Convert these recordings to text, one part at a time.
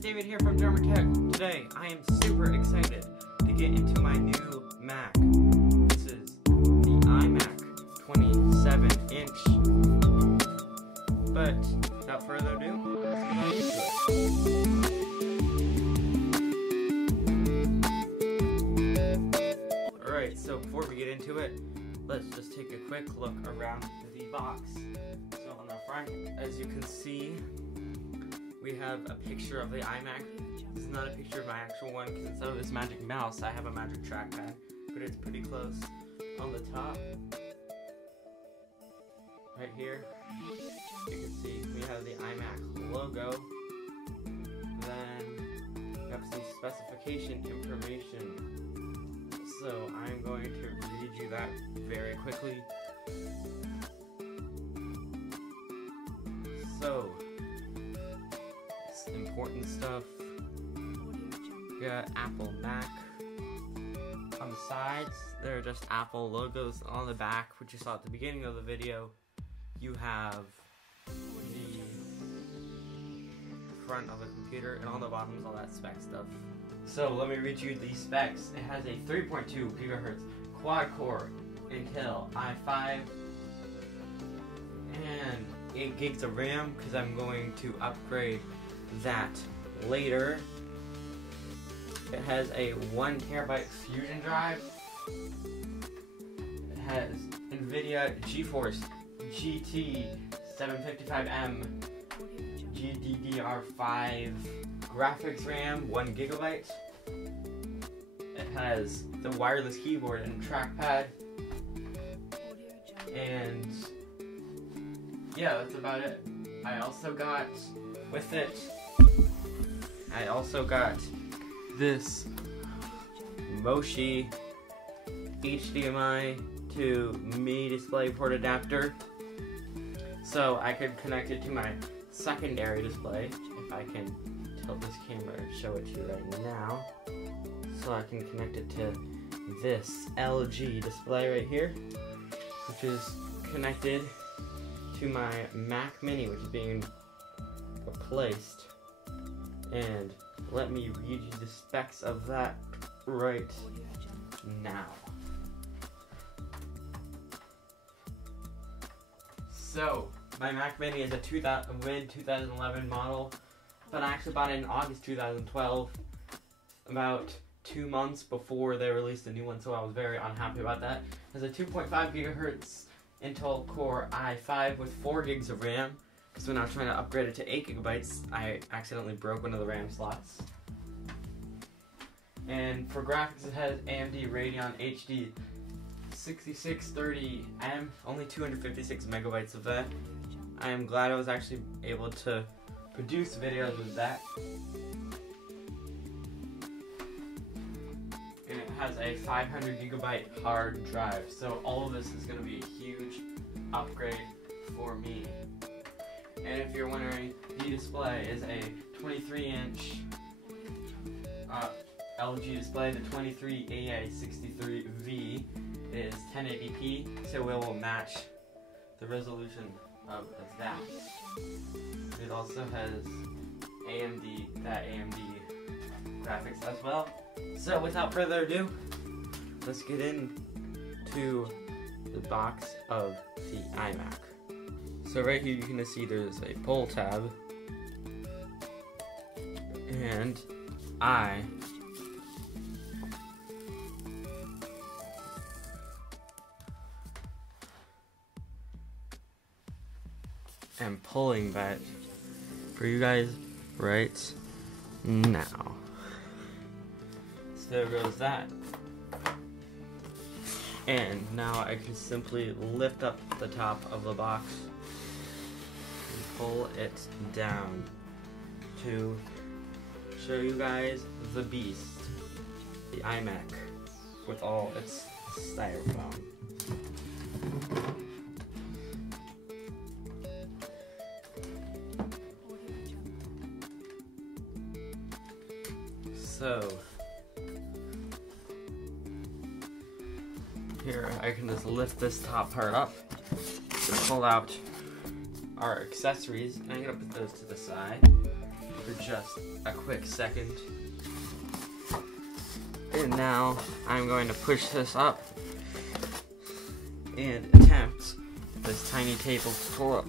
David here from German Tech. Today, I am super excited to get into my new Mac. This is the iMac 27-inch. But, without further ado, let's get into it. Alright, so before we get into it, let's just take a quick look around the box. So on the front, as you can see, we have a picture of the iMac. This is not a picture of my actual one because instead of this magic mouse, I have a magic trackpad, but it's pretty close. On the top, right here, you can see we have the iMac logo. Then we have some specification information. So I'm going to read you that very quickly. So, important stuff. We got Apple Mac. On the sides, there are just Apple logos. On the back, which you saw at the beginning of the video, you have the front of the computer, and on the bottom is all that spec stuff. So let me read you the specs. It has a 3.2 gigahertz quad-core Intel i5 and 8 gigs of RAM because I'm going to upgrade that later. It has a 1 terabyte Fusion drive. It has NVIDIA GeForce GT 755M GDDR5 graphics RAM, 1 gigabyte. It has the wireless keyboard and trackpad. And yeah, that's about it. I also got with it, this Moshi HDMI to mini display port adapter, so I could connect it to my secondary display. If I can tilt this camera and show it to you right now, so I can connect it to this LG display right here, which is connected to my Mac Mini, which is being replaced. And let me read you the specs of that right now. So, my Mac Mini is a mid-2011 model, but I actually bought it in August 2012, about 2 months before they released a new one, so I was very unhappy about that. It has a 2.5 gigahertz Intel Core i5 with 4 gigs of RAM, because when I was trying to upgrade it to 8 gigabytes, I accidentally broke one of the RAM slots. And for graphics, it has AMD Radeon HD 6630M, only 256 megabytes of that. I am glad I was actually able to produce videos with that. And it has a 500 gigabyte hard drive, so all of this is going to be a huge upgrade for me. And if you're wondering, the display is a 23-inch LG display. The 23AA63V is 1080p, so it will match the resolution of that. It also has AMD graphics as well. So without further ado, let's get into the box of the iMac. So right here you can see there's a pull tab, and I am pulling that for you guys right now. So there goes that. And now I can simply lift up the top of the box and pull it down to show you guys the beast, the iMac, with all its styrofoam. So here I can just lift this top part up to pull out our accessories, and I'm gonna put those to the side for just a quick second. And now I'm going to push this up and attempt this tiny table to pull up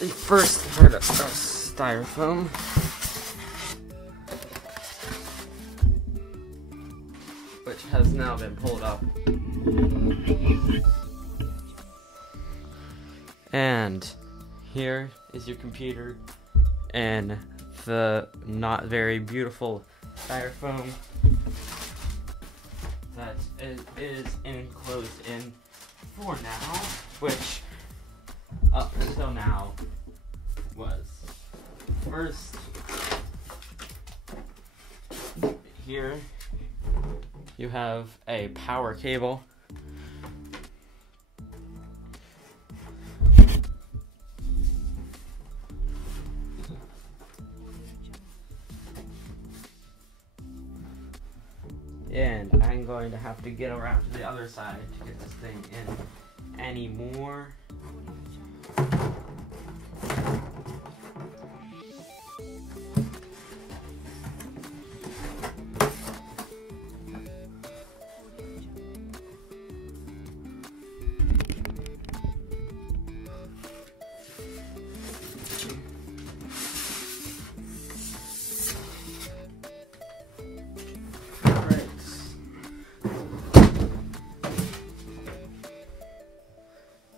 the first part of styrofoam. Which has now been pulled up. And here is your computer and the not very beautiful styrofoam that is enclosed in for now, which up until now was first here you have a power cable. And I'm going to have to get around to the other side to get this thing in anymore.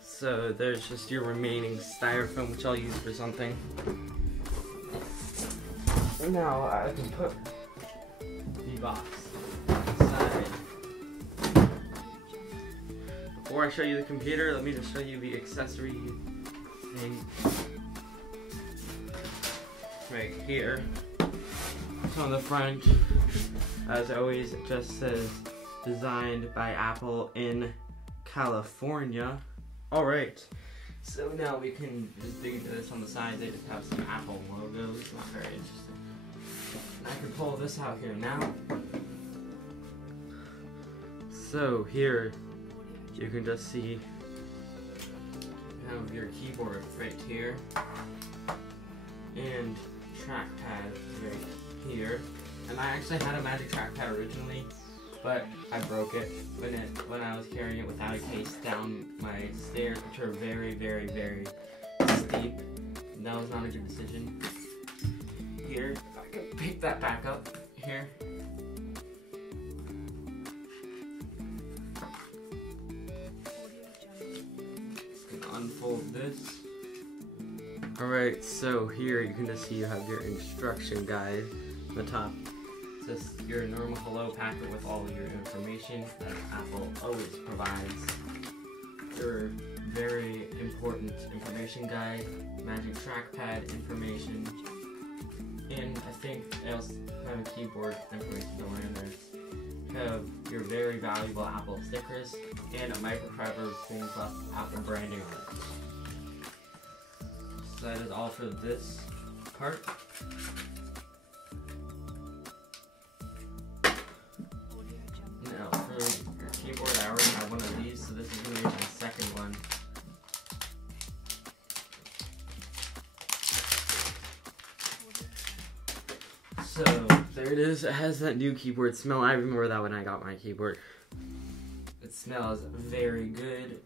So there's just your remaining styrofoam, which I'll use for something. Now I can put the box inside. Before I show you the computer, let me just show you the accessory thing right here. So on the front, as always, it just says designed by Apple in California. Alright, so now we can just dig into this on the side. They just have some Apple logos, not very interesting. And I can pull this out here now. So here, you can just see you have your keyboard right here, and trackpad right here. And I actually had a Magic Trackpad originally, but I broke it when I was carrying it without a case down my stairs, which are very, very, very steep. And that was not a good decision. Here, if I can pick that back up here. Just gonna unfold this. Alright, so here you can just see you have your instruction guide on the top. Just your normal hello packet with all of your information that Apple always provides. Your very important information guide, Magic Trackpad information, and I think I also have a keyboard information somewhere in there. You have your very valuable Apple stickers and a microfiber thing with Apple branding on it. So that is all for this part. Keyboard, I already have one of these, so this is going to be my second one. So, there it is. It has that new keyboard smell. I remember that when I got my keyboard. It smells very good.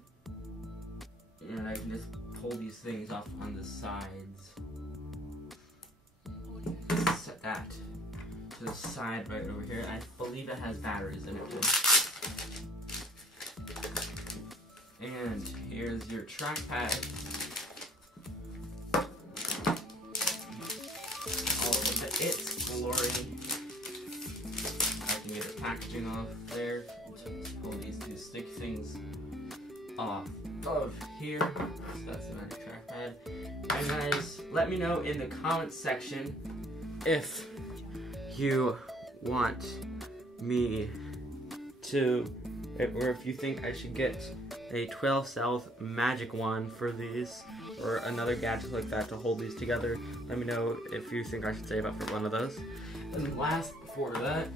And I can just pull these things off on the sides. Set that to the side right over here. I believe it has batteries in it too. And here's your trackpad. All of its glory. I can get the packaging off there. Pull these two stick things off of here. So that's the Magic Trackpad. And guys, let me know in the comments section if you want me to, or if you think I should get a 12 South magic wand for these, or another gadget like that to hold these together. Let me know if you think I should save up for one of those. And last, before that,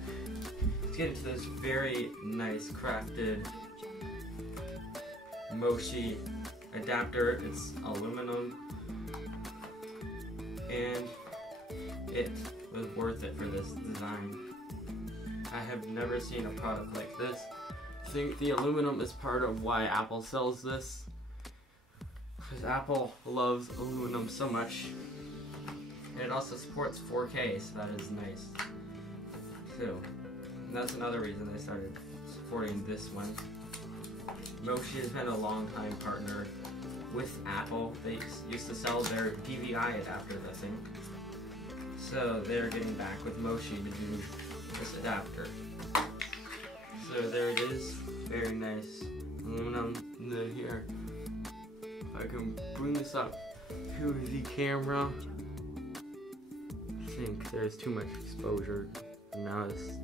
let's get into this very nice crafted Moshi adapter. It's aluminum. and it was worth it for this design. I have never seen a product like this. I think the aluminum is part of why Apple sells this, because Apple loves aluminum so much. And it also supports 4K, so that is nice too. And that's another reason they started supporting this one. Moshi has been a long-time partner with Apple. They used to sell their DVI adapter, I think. So they're getting back with Moshi to do this adapter. So there it is, very nice aluminum. And then here, if I can bring this up to the camera, I think there's too much exposure. And now it's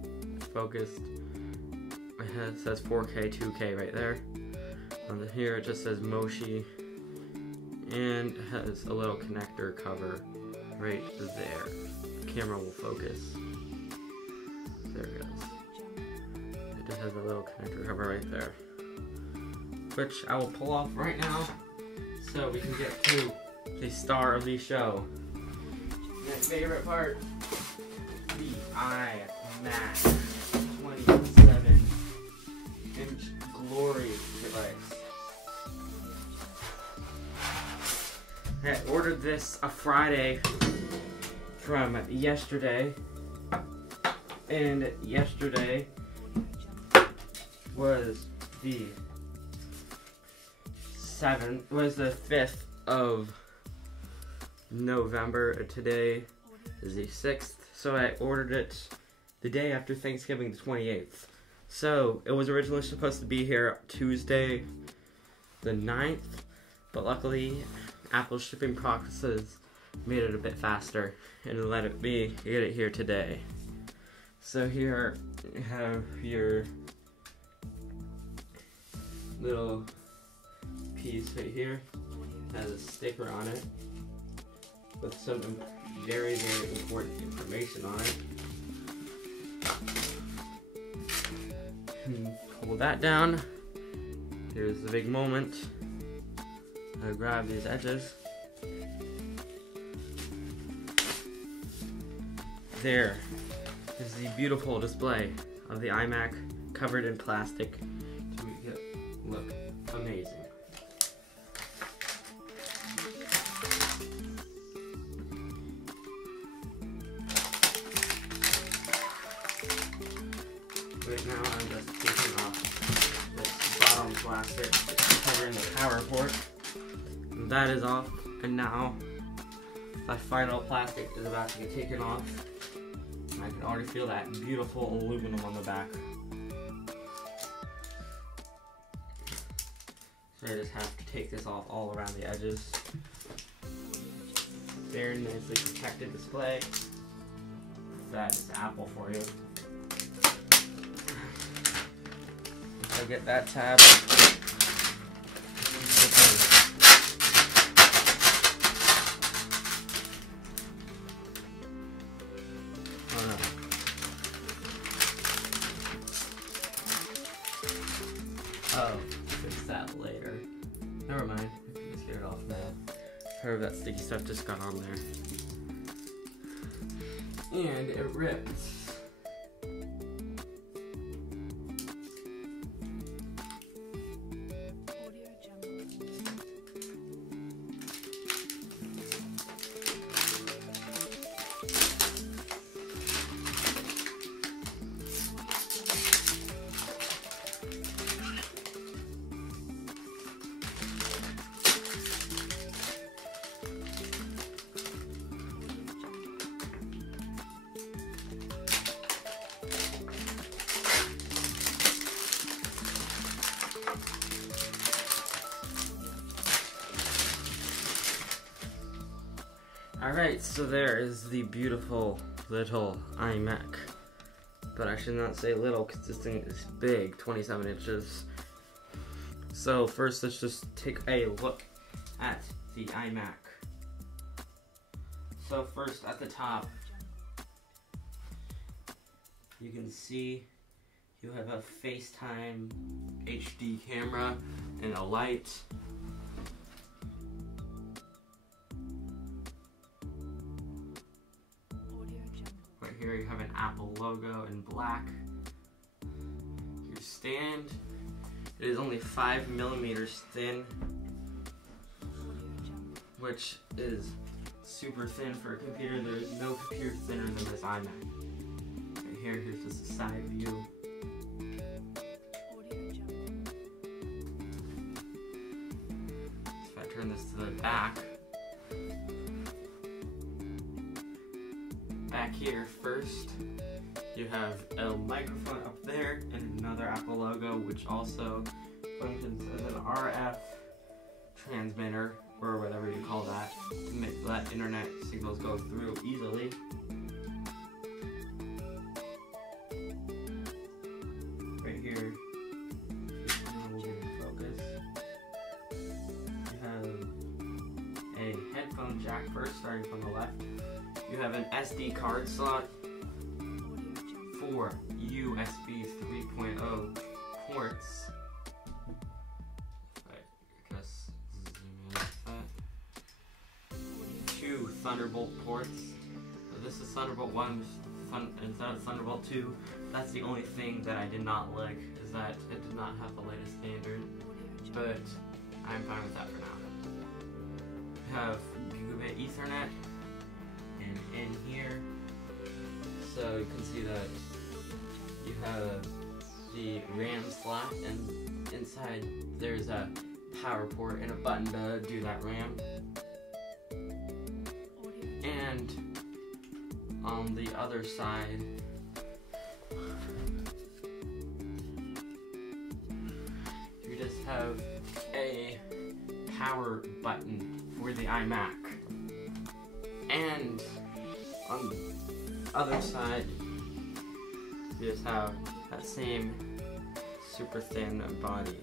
focused. It says 4K, 2K right there. And here it just says Moshi, and it has a little connector cover right there. The camera will focus. There it goes. It just has a little connector cover right there, which I will pull off right now so we can get to the star of the show. My favorite part, the iMac 27-inch glory device. I ordered this a Friday from yesterday, and yesterday was the 5th of November. Today is the 6th, so I ordered it the day after Thanksgiving, the 28th. So it was originally supposed to be here Tuesday the 9th, but luckily Apple's shipping processes made it a bit faster and let me get it here today. So here you have your little piece right here. It has a sticker on it with some very, very important information on it. Pull that down. Here's the big moment. I grab these edges. There is the beautiful display of the iMac covered in plastic to make it look amazing. Right now I'm just taking off this bottom plastic covering the power port. And that is off, and now my final plastic is about to get taken off. I can already feel that beautiful aluminum on the back. So I just have to take this off all around the edges. Very nicely protected display. That is Apple for you. I'll get that tab. Oh, fix that later. Never mind. I can just get it off now. Heard that sticky stuff just got on there. And it rips. Alright, so there is the beautiful little iMac. But I should not say little because this thing is big, 27 inches. So first let's just take a look at the iMac. So first at the top, you can see you have a FaceTime HD camera and a light. here you have an Apple logo in black. Your stand, it is only 5 millimeters thin, which is super thin for a computer. There's no computer thinner than this iMac. Right here, here's just a side view. If I turn this to the back, here first, you have a microphone up there and another Apple logo, which also functions as an RF transmitter, or whatever you call that, to let internet signals go through easily. Right here, we'll get in focus. You have a headphone jack first, starting from the left. You have an SD card slot, 4 USB 3.0 ports. I guess zoom in that. 2 Thunderbolt ports. So this is Thunderbolt 1 instead of Thunderbolt 2. That's the only thing that I did not like, is that it did not have the latest standard, but I'm fine with that for now. You have Gigabit Ethernet. And in here, so you can see that you have the RAM slot, and inside there's a power port and a button to do that RAM. And on the other side, you just have a power button for the iMac. And on the other side, you just have that same super thin body.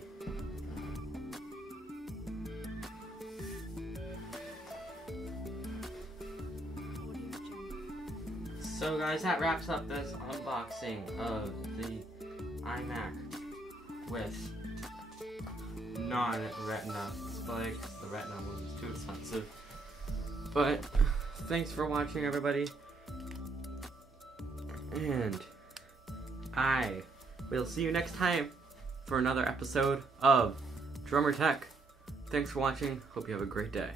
So guys, that wraps up this unboxing of the iMac with non-Retina display, because the Retina one is too expensive. But thanks for watching, everybody, and I will see you next time for another episode of Drummer Tech. Thanks for watching. Hope you have a great day.